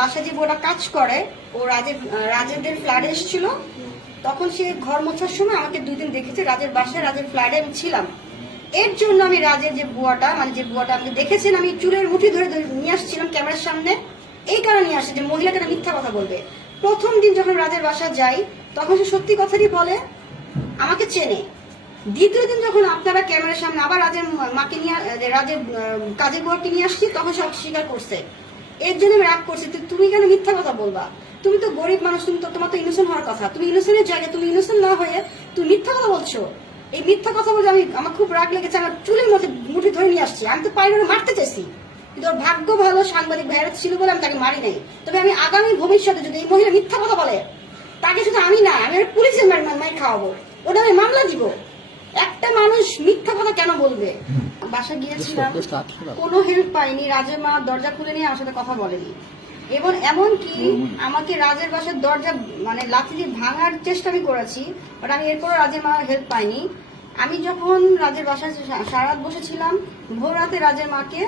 বাসায় যে বোটা কাজ করে, ও রাজের রাজেরদের ফ্ল্যাটে এসেছিল, তখন সে ঘর মোছার সময় আমাকে দুই দিন দেখেছে, রাজের বাসায়, রাজের ফ্ল্যাটে আমি ছিলাম। এর জন্য আমি রাজের যে বুয়াটা মানে যে বুয়াটা আপনি দেখেছেন, আমি চুলের মুঠি ধরে নিয়ে আসছিলাম ক্যামেরার সামনে। এই কারণে নিয়ে আসে যে মহিলাকে না মিথ্যা কথা বলবে। প্রথম দিন যখন রাজের বাসা যাই, তখন সে সত্যি কথাই বলে, আমাকে চেনে। দ্বিতীয় দিন যখন আপনারা ক্যামেরার সামনে আবার রাজের মাকে নিয়ে, রাজের কাজের বউকে নিয়ে আসছি, তখন সব স্বীকার করছে। এর জন্য আমি রাগ করছি। তুমি কেন মিথ্যা কথা বলবা? তুমি তো গরিব মানুষ, তুমি তো তোমার তো ইনোসেন্ট হওয়ার কথা। তুমি ইনোসেন্টের জায়গায় তুমি ইনোসেন্ট না হয়ে তুমি মিথ্যা কথা বলছো। এই মিথ্যা কথা বলে আমি, আমার খুব রাগ লেগেছে, আমার চুলের মধ্যে মুঠি ধরে নিয়ে আসছি। আমি তো পাইলে মারতে চাইছি। কিন্তু ওর ভাগ্য ভালো, সাংবাদিক ভাইরা ছিল বলে আমি তাকে মারি নাই। তবে আমি আগামী ভবিষ্যতে যদি এই মহিলা মিথ্যা কথা বলে, তাকে শুধু আমি না, আমি পুলিশের মার মাই খাওয়াবো। ওটা আমি মামলা দিব। একটা মানুষ মিথ্যা কথা কেন বলবে? বাসা গিয়েছিলাম কোনো হেল্প পাইনি রাজের মা দরজা খুলে নিয়ে আমার সাথে কথা বলেনি। এবং এমন কি আমাকে রাজের বাসার দরজা মানে লাথি দিয়ে ভাঙার চেষ্টা আমি করেছি বাট আমি এরপর রাজের মা হেল্প পাইনি। আমি যখন রাজের বাসায় সা- সারা রাত বসেছিলাম ভোর রাতে রাজের মাকে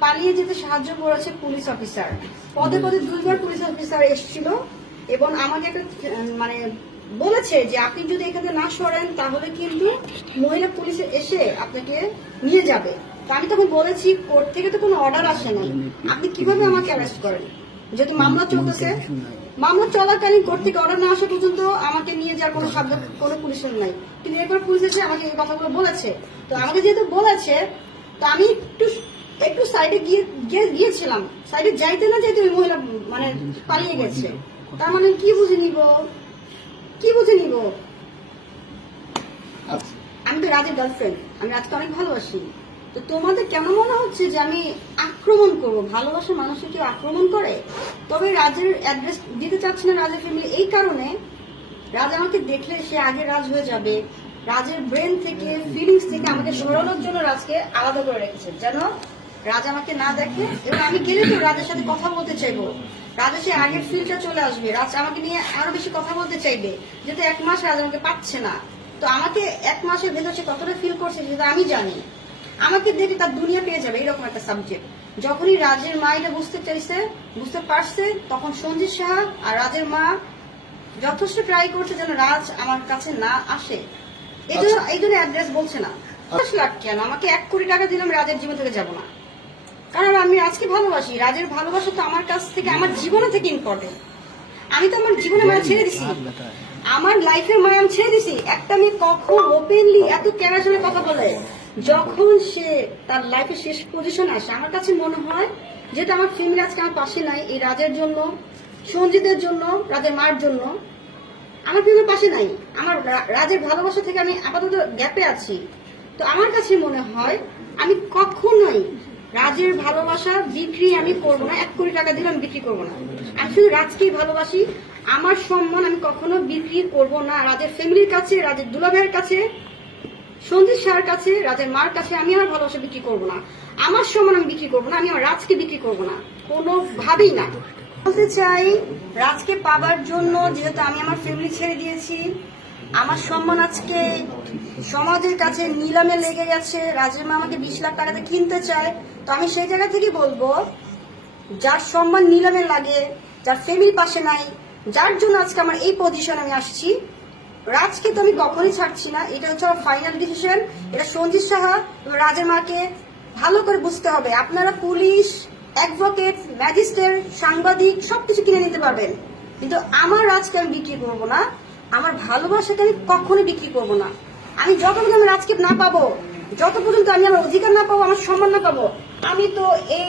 পালিয়ে যেতে সাহায্য করেছে পুলিশ অফিসার পদে পদে দুইবার পুলিশ অফিসার এসেছিল এবং আমাকে একটা মানে বলেছে যে আপনি যদি এখানে না সরেন, তাহলে কিন্তু মহিলা পুলিশে এসে আপনাকে নিয়ে যাবে। তো আমি তখন বলেছি, কোর্ট থেকে তো কোনো অর্ডার আসে নাই। আপনি কীভাবে আমাকে অ্যারেস্ট করেন? যেহেতু মামলা চলতেছে, মামলা চলাকালীন কোর্ট থেকে অর্ডার না আসা পর্যন্ত আমাকে নিয়ে যাওয়ার কোনো সাধ্য, কোনো পুলিশের নাই। কিন্তু এরপর পুলিশ এসে আমাকে এই কথাগুলো বলেছে। তো আমাকে যেহেতু বলেছে, তো আমি একটু একটু সাইডে গিয়ে- গিয়েছিলাম। সাইডে যাইতে না যাইতে ওই মহিলা মানে পালিয়ে গেছে। তার মানে কি বুঝে নিব? কি বুঝে নিব? আমি তো রাজের গার্লফ্রেন্ড আমি রাজকে অনেক ভালোবাসি। তো তোমাদের কেন মনে হচ্ছে যে আমি আক্রমণ করব? ভালোবাসা মানুষকে কেউ আক্রমণ করে? তবে রাজের অ্যাড্রেস দিতে চাচ্ছি না রাজের ফ্যামিলি এই কারণে রাজ আমাকে দেখলে সে আগে রাজ হয়ে যাবে। রাজের ব্রেন থেকে ফিলিংস থেকে আমাকে সরানোর জন্য রাজকে আলাদা করে রেখেছে। যেন রাজ আমাকে না দেখে এবং আমি গেলে তো রাজের সাথে কথা বলতে চাইব। রাজের সে আগের ফিলটা চলে আসবে। রাজ আমাকে নিয়ে আরও বেশি কথা বলতে চাইবে। যেহেতু এক মাস রাজ আমাকে পাচ্ছে না। তো আমাকে এক মাসের ভেতর সে কতটা ফিল করছে সেটা আমি জানি। আমাকে দেখে তার দুনিয়া পেয়ে যাবে এরকম একটা সাবজেক্ট যখনই রাজের মা এটা বুঝতে চাইছে বুঝতে পারছে তখন সঞ্জিত সাহা আর রাজের মা যথেষ্ট ট্রাই করছে যেন রাজ আমার কাছে না আসে। এই জন্য এই জন্য অ্যাড্রেস বলছে না। দশ লাখ কেন? আমাকে এক কোটি টাকা দিলাম রাজের জীবন থেকে যাব না। কারণ আমি রাজকে ভালোবাসি রাজের ভালোবাসা তো আমার কাছ থেকে আমার জীবনে থেকে ইম্পর্টেন্ট আমি তো আমার জীবনে মায়া ছেড়ে দিছি। আমার লাইফের মায়া আমি ছেড়ে দিছি। একটা মেয়ে কখন ওপেনলি এত ক্যামেরার সামনে কথা বলে? যখন সে তার লাইফের শেষ পজিশন আসে আমার কাছে মনে হয় যেটা আমার ফ্যামিলি আজকে আমার পাশে নাই এই রাজের জন্য সঞ্জিতের জন্য রাজের মার জন্য আমার প্রেমের পাশে নাই। আমার রাজের ভালোবাসা থেকে আমি আপাতত গ্যাপে আছি। তো আমার কাছে মনে হয় আমি কখনোই রাজের ভালোবাসা বিক্রি আমি করব না। এক কোটি টাকা দিলে আমি বিক্রি করব না। আমি শুধু রাজকেই ভালোবাসি। আমার সম্মান আমি কখনো বিক্রি করব না। রাজের ফ্যামিলির কাছে, রাজের দুলাভাইয়ের কাছে সঞ্জিত সার কাছে, রাজের মার কাছে আমি আমার ভালোবাসা বিক্রি করব না। আমার সম্মান আমি বিক্রি করব না। আমি আমার রাজকে বিক্রি করব না। কোনোভাবেই না। বলতে চাই, রাজকে পাবার জন্য যেহেতু আমি আমার ফ্যামিলি ছেড়ে দিয়েছি আমার সম্মান আজকে সমাজের কাছে নিলামে লেগে গেছে। রাজের মা আমাকে বিশ লাখ টাকাতে কিনতে চায়, তো আমি সেই জায়গা থেকে বলব, যার সম্মান নিলামে লাগে, যার ফ্যামিলি পাশে নাই, যার জন্য আজকে আমার এই পজিশন আমি আসছি। রাজকে তো আমি কখনই ছাড়ছি না, এটা হচ্ছে আমার ফাইনাল ডিসিশন এটা সঞ্জিত সাহা রাজের মাকে ভালো করে বুঝতে হবে। আপনারা পুলিশ অ্যাডভোকেট ম্যাজিস্ট্রেট সাংবাদিক, সবকিছু কিনে নিতে পারবেন। কিন্তু আমার রাজকে আমি বিক্রি করব না। আমার ভালোবাসাকে আমি কখনই বিক্রি করব না। আমি যত পর্যন্ত আমি রাজকীপ না পাবো, যত পর্যন্ত আমি আমার অধিকার না পাবো, আমার সম্মান না পাবো, আমি তো এই